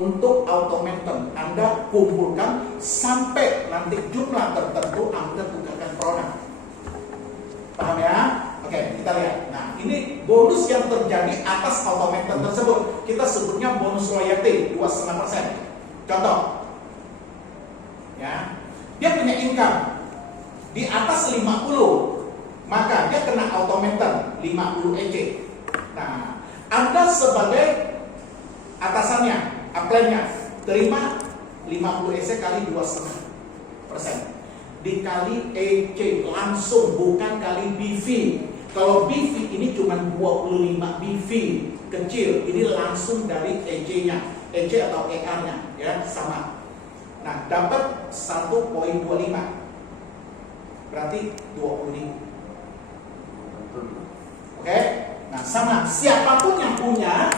untuk automaton. Anda kumpulkan sampai nanti jumlah tertentu Anda tukarkan produk. Paham ya? Oke, kita lihat. Nah, ini bonus yang terjadi atas automaton tersebut. Kita sebutnya bonus loyalty 2,5%. Contoh. Ya. Dia punya income di atas 50, maka dia kena automaton 50 EC. Nah, Anda sebagai atasannya, upline-nya, terima 50 EC kali 2,5%. Dikali EC langsung, bukan kali BV. Kalau BV ini cuma 25 BV kecil, ini langsung dari EC-nya, EC atau ER-nya, ya sama. Nah, dapat 1,25, berarti 20.000. Oke? Nah, sama siapapun yang punya,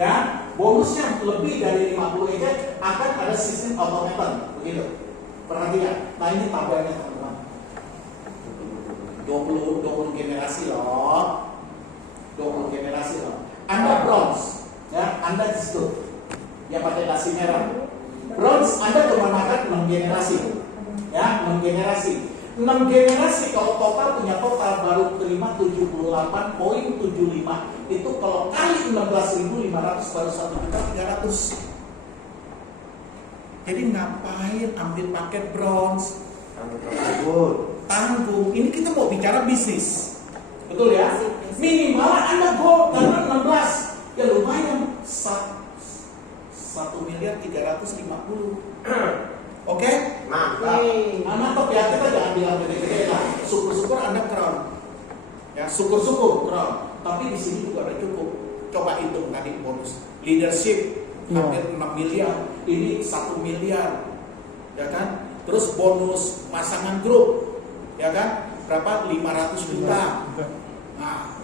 ya bonusnya lebih dari 50 EC akan ada sistem automaton, begitu. Perhatikan, nah ini tabelnya teman-teman. 20 generasi loh. 20 generasi loh. Anda bronze, ya, Anda di situ. Yang pakai dasi merah. Bronze Anda cuma makan 6 generasi. Ya, 6 generasi. 6 generasi kalau total punya total baru terima 78,75. Itu kalau kali 16.500 baru 1.300.000. Jadi ngapain ambil paket bronze? Tanggung. Ini kita mau bicara bisnis, betul ya? Minimal Anda gold karena 16, ya lumayan 1.350.000. Oke? Mantap. Mantap ya, kita jangan bilang gede-gede lah. Syukur-syukur Anda crown. Ya, syukur-syukur crown. Tapi di sini juga ada cukup. Coba hitung tadi bonus leadership. Hampir 6 miliar, ini 1 miliar, ya kan? Terus bonus pasangan grup, ya kan? Berapa? 500 juta. Nah,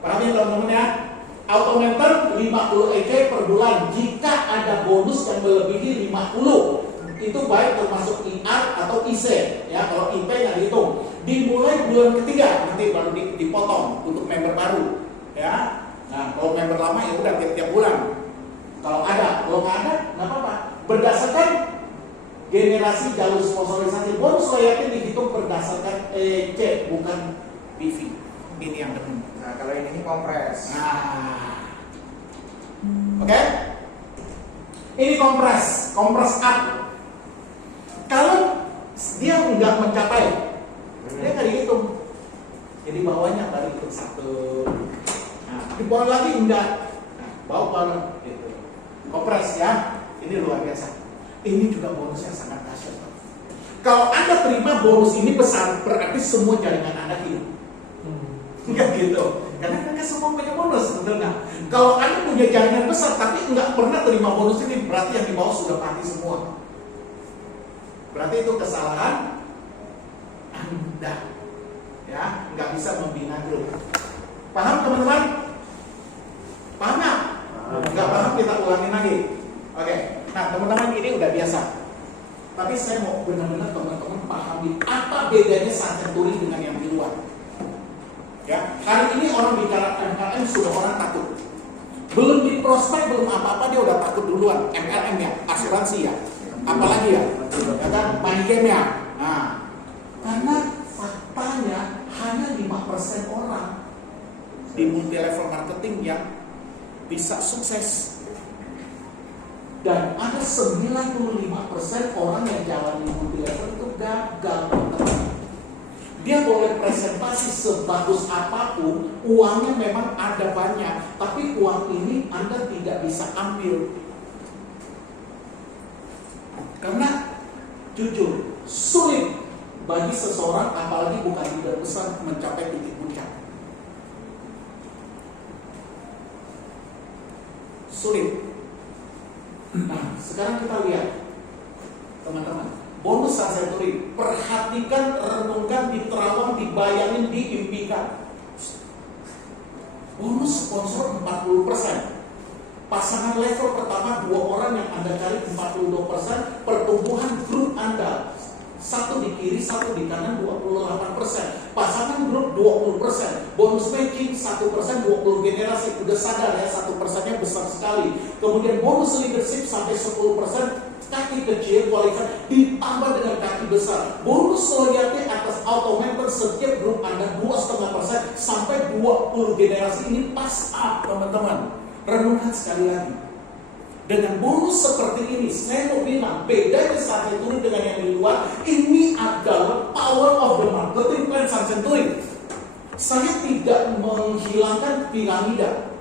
paham ya teman-teman ya? Automaton 50 EC per bulan. Jika ada bonus yang melebihi 50, itu baik termasuk IR atau IC, ya. Kalau IP nggak dihitung. Dimulai bulan ketiga, nanti baru dipotong untuk member baru, ya. Nah, kalau member lama ya udah tiap bulan. Kalau nggak ada, nggak apa-apa. Berdasarkan generasi jalur sponsorisasi, bonus loyalty dihitung berdasarkan EC, bukan BV. Ini yang penting. Nah, kalau ini kompres. Nah, oke? Ini kompres up. Kalau dia nggak mencapai, dia nggak dihitung. Jadi bawahnya baru hitung 1. Di bawah lagi enggak. Nah, bawah gitu. Kompres ya. Ini luar biasa. Ini juga bonusnya sangat dahsyat. Kalau Anda terima bonus ini besar, berarti semua jaringan Anda hidup. Enggak gitu. Karena mereka semua punya bonus, betul nggak? Kalau Anda punya jaringan besar tapi enggak pernah terima bonus ini, berarti yang di bawah sudah mati semua. Berarti itu kesalahan Anda. Ya, nggak bisa membina grup. Paham teman-teman? Paham nggak? Nggak paham kita ulangin lagi. Oke, nah teman-teman ini udah biasa. Tapi saya mau benar-benar teman-teman pahami apa bedanya Century dengan yang di luar. Ya, hari ini orang bicara MLM sudah orang takut. Belum di prospek, belum apa-apa dia udah takut duluan. MLM ya, asuransi ya, apalagi ya, ya kan, main game ya. Nah, karena faktanya hanya 5% orang di multi level marketing yang bisa sukses, dan ada 95% orang yang jalan di multi level itu gagal. Dia boleh presentasi sebagus apapun, uangnya memang ada banyak, tapi uang ini Anda tidak bisa ambil. Karena jujur sulit bagi seseorang, apalagi bukan leader besar, mencapai titik puncak. Sulit. Nah, sekarang kita lihat teman-teman, bonus Century. Perhatikan, renungkan, diterawang, dibayangin, diimpikan. Bonus sponsor 40%. Pasangan level pertama 2 orang yang Anda cari 42%. Pertumbuhan grup Anda Satu di kiri, satu di kanan 28%. Pasangan grup 20%. Bonus matching 1%, 20 generasi. Udah sadar ya, 1%-nya besar sekali. Kemudian bonus leadership sampai 10%. Kaki kecil kualitas ditambah dengan kaki besar. Bonus loyalty atas automator setiap grup Anda 2,5% sampai 20 generasi. Ini pas up teman-teman. Renungkan sekali lagi. Dengan bonus seperti ini, saya mau bilang bedanya Sun Century dengan yang di luar. Ini adalah power of the marketing plan Sun Century. Saya tidak menghilangkan piramida.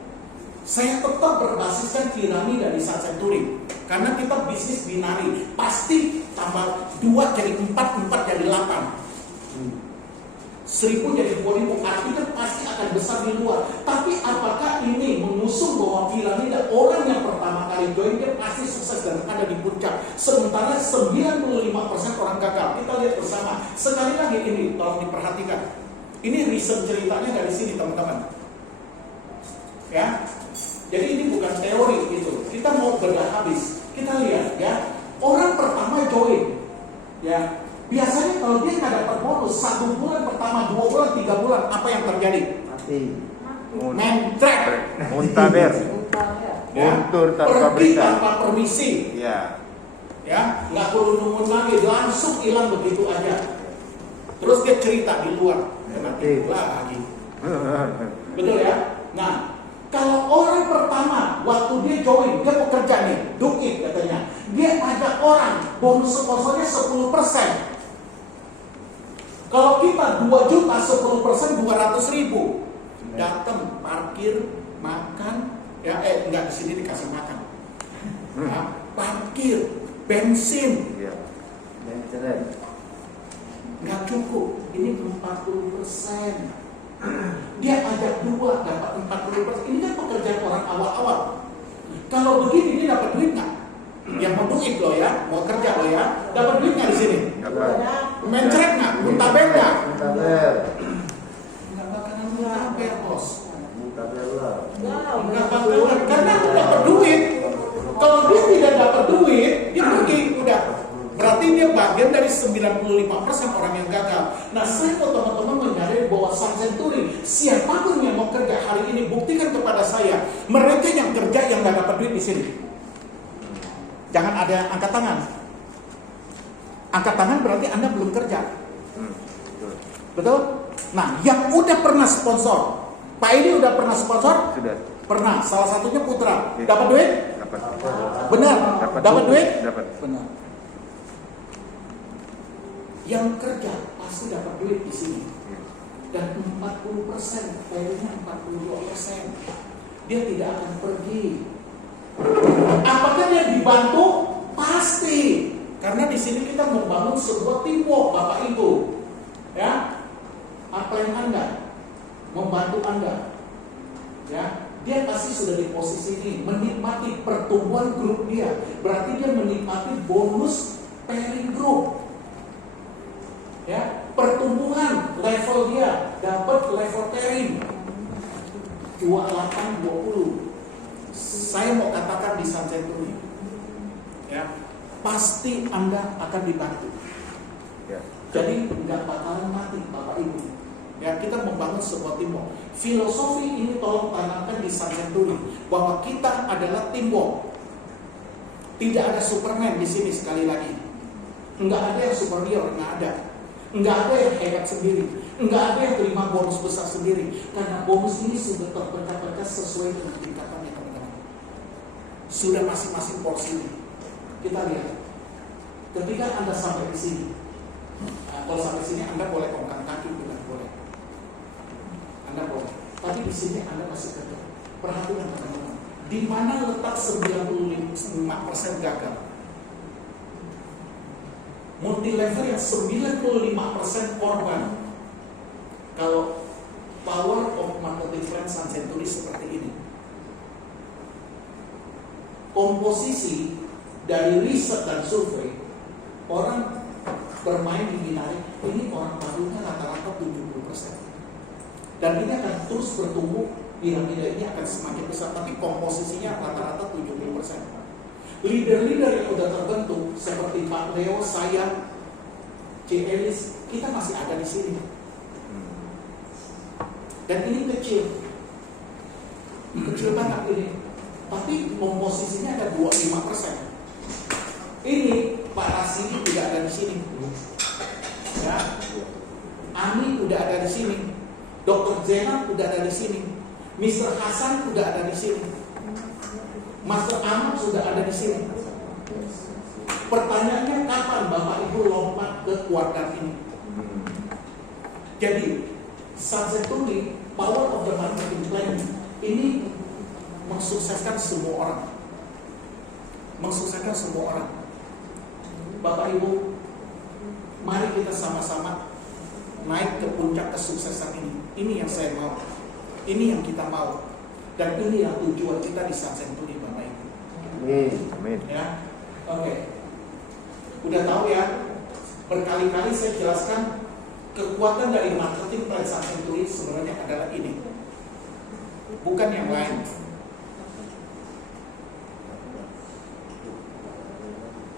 Saya tetap berbasiskan piramida di Sun Century. Karena kita bisnis binari. Pasti tambah 2 jadi 4, 4 jadi 8. 1000 jadi 2000, artinya pasti akan besar di luar. Tapi apakah ini mengusung bahwa piramida orang yang pertama kali join dia pasti sukses dan ada di puncak, sementara 95% orang gagal? Kita lihat bersama. Sekali lagi ini tolong diperhatikan. Ini riset ceritanya dari sini teman-teman. Ya. Jadi ini bukan teori gitu. Kita mau bedah habis. Kita lihat ya. Orang pertama join. Ya. Biasanya kalau dia nggak dapat bonus 1 bulan pertama, 2 bulan, 3 bulan, apa yang terjadi? Mati. Mentrek. Muntaber. Ya. Muntur tanpa Pergi berita. tanpa permisi. Ya. Ya, nggak perlu nunggu lagi, langsung hilang begitu aja. Terus dia cerita di luar, nanti lagi. Betul ya? Nah, kalau orang pertama waktu dia join, dia mau kerja nih, do it katanya. Dia ajak orang, bonus sponsornya 10%. Kalau kita 2 juta 10% 200.000. Datang, parkir, makan, ya enggak di sini dikasih makan. Nah, parkir, bensin. Ya. Nggak cukup, ini 40%. Dia ajak 2 dapat 40%. Ini kan pekerjaan orang awal-awal. Kalau begini dia dapat duit nggak? Yang mau duit loh ya, mau kerja loh ya, dapat duit nggak di sini? Mencret nggak? Muntaber nggak? Muntaber. Nggak bakalan muntaber bos. Muntaber lah. Nggak bakalan, karena aku dapat duit. Kalau dia tidak dapat duit, dia pergi udah. Berarti dia bagian dari 95% orang yang gagal. Nah, saya mau teman-teman menyadari bahwa Sun Century, siapapun yang mau kerja hari ini, buktikan kepada saya, mereka yang kerja yang nggak dapat duit di sini. Jangan ada yang angkat tangan. Angkat tangan berarti Anda belum kerja. Betul? Nah, yang udah pernah sponsor, Pak ini udah pernah sponsor? Sudah. Pernah. Salah satunya Putra. Dapat duit? Dapat. Benar. Dapat duit? Dapat. Benar. Yang kerja pasti dapat duit di sini. Dan 40%, value-nya 42%. Dia tidak akan pergi. Apakah dia dibantu? Pasti. Karena di sini kita membangun sebuah teamwork, Bapak Ibu. Ya. Apa yang Anda membantu Anda? Ya. Dia pasti sudah di posisi ini, menikmati pertumbuhan grup dia. Berarti dia menikmati bonus pairing group. Ya, pertumbuhan level dia dapat level pairing 28-20. Saya mau katakan di Sun Century, ya, pasti Anda akan dibantu. Ya. Jadi nggak bakalan mati, Bapak Ibu. Ya, kita membangun sebuah teamwork. Filosofi ini tolong tanamkan di Sun Century bahwa kita adalah teamwork. Tidak ada Superman di sini sekali lagi. Nggak ada yang superior, nggak ada. Nggak ada yang hebat sendiri. Nggak ada yang terima bonus besar sendiri. Karena bonus ini sudah terpecah-pecah sesuai dengan tingkatannya, teman-teman. Sudah masing-masing porsi. Kita lihat. Ketika Anda sampai di sini, kalau sampai sini Anda boleh ongkang kaki, bukan boleh. Anda boleh. Tapi di sini Anda masih kerja. Perhatikan teman-teman. Di mana letak 95% gagal? Multi level yang 95% korban. Kalau power of marketing plan Sun Century seperti ini. Komposisi dari riset dan survei, orang bermain di binari ini orang barunya rata-rata 70%. Dan ini akan terus bertumbuh, piramida ini akan semakin besar, tapi komposisinya rata-rata 70%. Leader-leader yang sudah terbentuk seperti Pak Leo, saya, C. elis, kita masih ada di sini. Dan ini kecil banget ini. Tapi komposisinya ada 25%. Ini Pak Rasidi tidak ada di sini. Ya. Ami udah ada di sini. Dr. Zainal udah ada di sini. Mr. Hasan udah ada di sini. Master Ahmad sudah ada di sini. Pertanyaannya kapan Bapak Ibu lompat ke keluarga ini? Jadi Sunseturi, power of the marketing plan ini mensukseskan semua orang. Mensukseskan semua orang. Bapak Ibu, mari kita sama-sama naik ke puncak kesuksesan ini. Ini yang saya mau. Ini yang kita mau. Dan ini yang tujuan kita di Sunseturi, Bapak Ibu. Amin. Ya, oke. Udah tahu ya. Berkali-kali saya jelaskan kekuatan dari marketing plan Sunseturi sebenarnya adalah ini, bukan yang lain.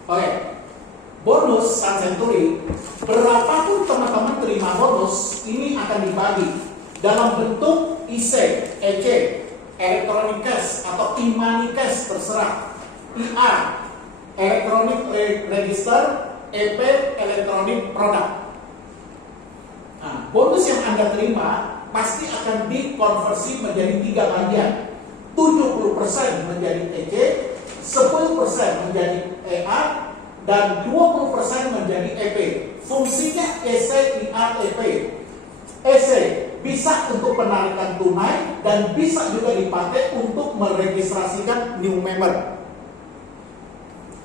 Oke, bonus Sunseturi, berapapun teman-teman terima bonus, ini akan dibagi dalam bentuk IC, EC, electronic cash atau e-money cash, terserah. IR, electronic register, EP, electronic product. Nah, bonus yang Anda terima pasti akan dikonversi menjadi 3 bagian. 70% menjadi EC, 10% menjadi EA, dan 20% menjadi EP. Fungsinya EC, IR, EP. EC bisa untuk penarikan tunai dan bisa juga dipakai untuk meregistrasikan new member.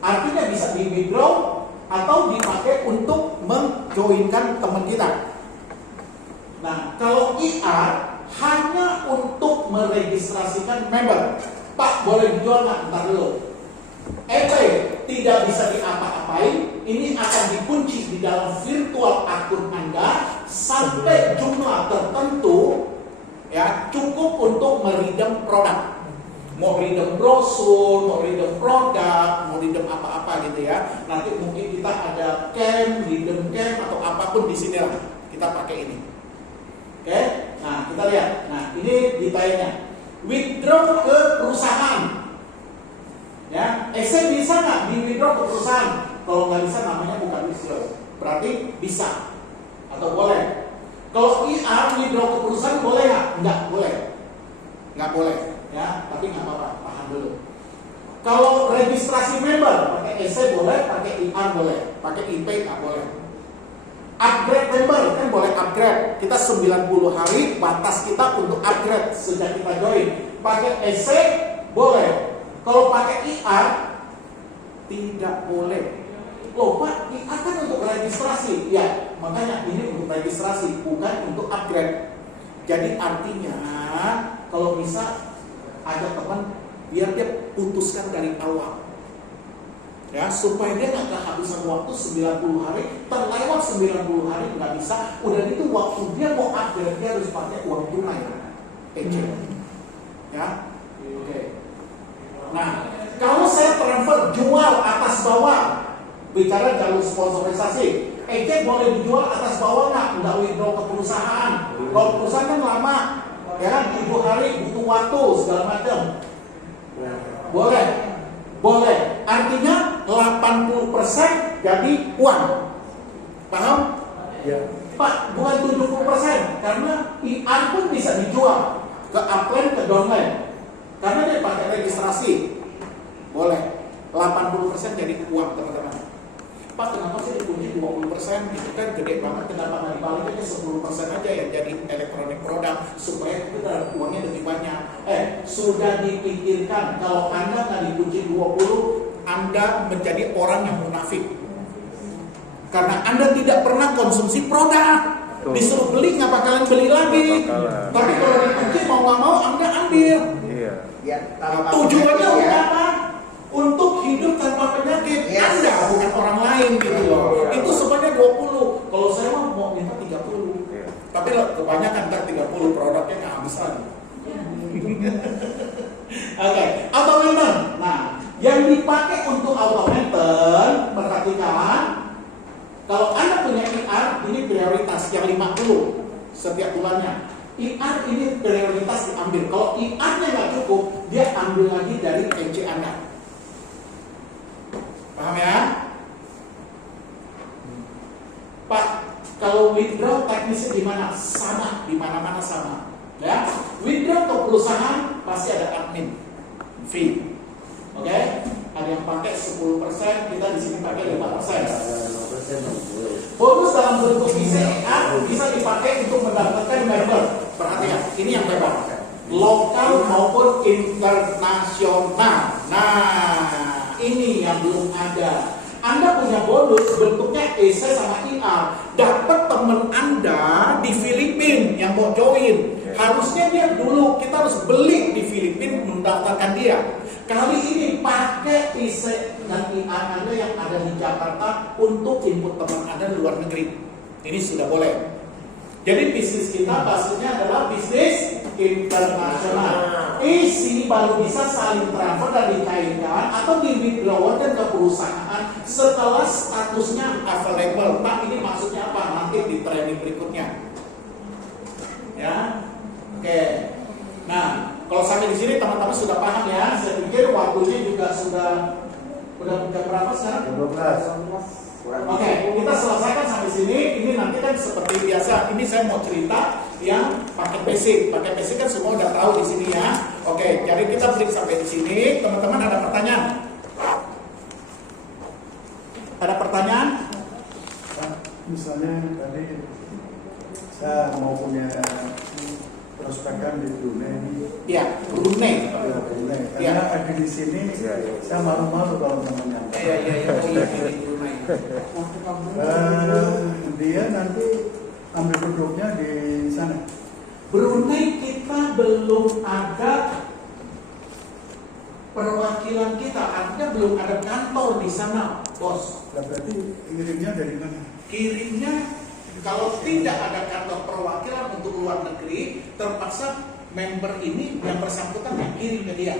Artinya bisa di withdraw atau dipakai untuk menjoinkan teman kita. Nah, kalau IR hanya untuk meregistrasikan member. Pak, boleh dijual nggak? Bentar dulu. EP tidak bisa diapa-apain. Ini akan dikunci di dalam virtual akun Anda sampai jumlah tertentu, ya, cukup untuk meredeem produk. Mau redeem brosur, mau redeem produk, mau redeem apa-apa gitu ya. Nanti mungkin kita ada camp, redeem camp atau apapun di sini lah. Kita pakai ini. Oke, nah kita lihat. Nah ini detailnya. Withdraw ke perusahaan. Ya, EC bisa nggak di withdraw ke perusahaan? Kalau nggak bisa namanya bukan withdraw. Berarti bisa atau boleh. Kalau IR withdraw ke perusahaan boleh nggak? Nggak boleh. Nggak boleh. Ya, tapi nggak apa-apa. Paham dulu. Kalau registrasi member pakai EC boleh, pakai IR boleh, pakai IP nggak boleh. Upgrade member kan boleh upgrade. Kita 90 hari batas kita untuk upgrade sejak kita join. Pakai EC boleh. Kalau pakai IR tidak boleh. Loh Pak, IR kan untuk registrasi. Ya, makanya ini untuk registrasi, bukan untuk upgrade. Jadi artinya kalau bisa ada teman biar dia putuskan dari awal. Ya, supaya dia nggak kehabisan waktu 90 hari, terlewat 90 hari nggak bisa. Udah gitu waktu dia mau upgrade dia harus pakai uang tunai, EC. Ya, oke. Nah, kalau saya transfer jual atas bawah, bicara jalur sponsorisasi, EC boleh dijual atas bawah nggak withdraw ke perusahaan. Kalau perusahaan kan lama, ya 7 hari butuh waktu segala macam. Boleh. Boleh, artinya 80% jadi uang. Paham? Ya. Pak, bukan 70%, karena IR pun bisa dijual ke upline, ke downline. Karena dia pakai registrasi. Boleh. 80% jadi uang, teman-teman. Pak, kenapa sih dikunci 20%? Itu kan gede banget, kenapa nggak dibalik aja 10% aja yang jadi elektronik produk supaya kita uangnya lebih banyak. Sudah dipikirkan kalau Anda nggak dikunci 20, Anda menjadi orang yang munafik. Karena Anda tidak pernah konsumsi produk. Disuruh beli nggak bakalan beli lagi. Tapi kalau dikunci mau nggak mau Anda ambil. Iya. Ya, Tujuannya untuk apa? Untuk hidup tanpa penyakit. Yes. Anda bukan orang lain gitu loh. Itu sebenarnya 20. Kalau saya mau minta 30. Iya. Tapi kebanyakan ntar 30 produknya nggak habis lagi. Oke, automaton. Nah, yang dipakai untuk automaton, perhatikan, kalau Anda punya IR ini prioritas yang 50 setiap bulannya. IR ini prioritas diambil. Kalau IR-nya nggak cukup, dia ambil lagi dari NC Anda. Paham ya? Pak, kalau withdraw teknisnya gimana? Sama, di mana-mana sama. Ya, withdraw ke perusahaan pasti ada admin fee. Oke? Ada yang pakai 10%, kita di sini pakai 5%. Bonus dalam bentuk ICA bisa dipakai untuk mendapatkan member. Perhatikan, ini yang hebat. Lokal maupun internasional. Nah, ini yang belum ada. Anda punya bonus bentuknya EC sama IR. Dapat teman Anda di Filipina yang mau join. Harusnya dia dulu, kita harus beli di Filipina mendaftarkan dia. Kali ini pakai IC dan IR Anda yang ada di Jakarta untuk input teman Anda di luar negeri. Ini sudah boleh. Jadi bisnis kita basisnya adalah bisnis internasional. Isi baru bisa saling transfer dan dicairkan atau di withdrawalkan ke perusahaan setelah statusnya available. Pak, ini maksudnya apa? Nanti di training berikutnya. Ya, oke. Nah, kalau sampai di sini teman-teman sudah paham ya. Saya pikir waktunya juga sudah jam berapa sekarang? 12. Oke, kita selesaikan sampai sini. Ini nanti kan seperti biasa. Ini saya mau cerita yang pakai basic. Pakai basic kan semua udah tahu di sini ya. Oke, jadi kita break sampai di sini. Teman-teman ada pertanyaan? Ada pertanyaan? Misalnya tadi saya mau punya prospekan di Brunei. Ya, Brunei. Ya, Brunei. Ya. Karena ada di sini, saya malu-malu kalau namanya. Iya, di Brunei. Dia nanti ambil produknya di sana. Brunei kita belum ada perwakilan kita, artinya belum ada kantor di sana, bos. Nah, berarti kirimnya dari mana? Kirimnya kalau tidak ada kantor perwakilan untuk luar negeri, terpaksa member ini yang bersangkutan yang kirim ke dia.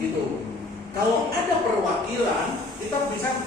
Gitu. Kalau ada perwakilan, kita bisa